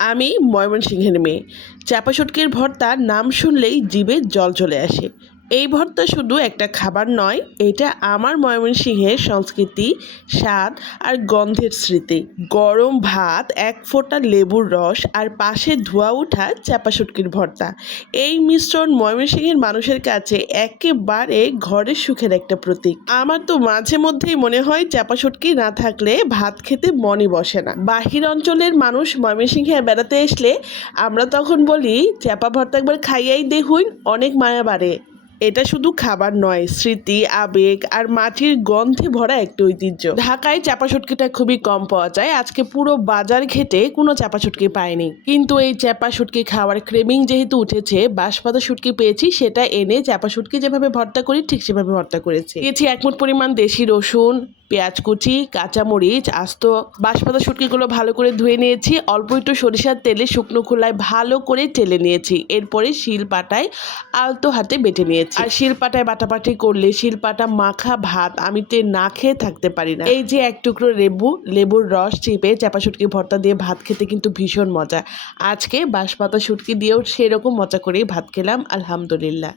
আমি ময়মনসিংহের মেয়ে। চাপা ভর্তার ভর্তা নাম শুনলেই জিভে জল চলে আসে। এই ভর্তা শুধু একটা খাবার নয়, এটা আমার ময়মনসিংহের সংস্কৃতি, স্বাদ আর গন্ধের স্মৃতি। গরম ভাত, এক ফোঁটা লেবুর রস আর পাশে ধোয়া ওঠা চাপা শুটকির ভর্তা। এই মিশ্রণ ময়মনসিংহের মানুষের কাছে একেবারে ঘরের সুখের একটা প্রতীক। আমার তো মাঝে মধ্যেই মনে হয় চাপা শুটকি না থাকলে ভাত খেতে মনই বসে না। বাহির অঞ্চলের মানুষ ময়মনসিংহে বেড়াতে আসলে আমরা তখন বলি চাপা ভর্তা একবার খাইয়াই দেখুন, অনেক মায়া বাড়ে। এটা শুধু খাবার নয়, স্মৃতি, আবেগ আর মাটির গন্ধে ভরা একটা ঐতিহ্য। ঢাকায় চাপা শুটকিটা খুবই কম পাওয়া যায়, আজকে পুরো বাজার ঘেটে কোনো চাপা শুটকি পাইনি কিন্তু এই চাপা শুটকি খাওয়ার ক্রেমিং যেহেতু উঠেছে, বাঁশপাতা শুটকি পেয়েছি, সেটা এনে চাপা শুটকি যেভাবে ভর্তা করি, ঠিক সেভাবে ভর্তা করেছি। পেয়েছি একমুট পরিমাণ দেশি রসুন পেঁয়াজ কুচি, কাঁচামরিচ, আস্ত বাঁশপাতা শুটকিগুলো ভালো করে ধুয়ে নিয়েছি। অল্প একটু সরিষার তেলে শুকনো খোলায় ভালো করে টেলে নিয়েছি। এরপরে শিল পাটায় আলতো হাতে বেটে নিয়েছি। আর শিল পাটায় বাটাবাটি করলে শিল পাটা মাখা ভাত আমি তে না খেয়ে থাকতে পারি না। এই যে এক টুকরো লেবু, লেবুর রস, চিপে চাপা শুটকি ভর্তা দিয়ে ভাত খেতে কিন্তু ভীষণ মজা। আজকে বাঁশপাতা শুটকি দিয়েও সেরকম মজা করেই ভাত খেলাম, আলহামদুলিল্লাহ।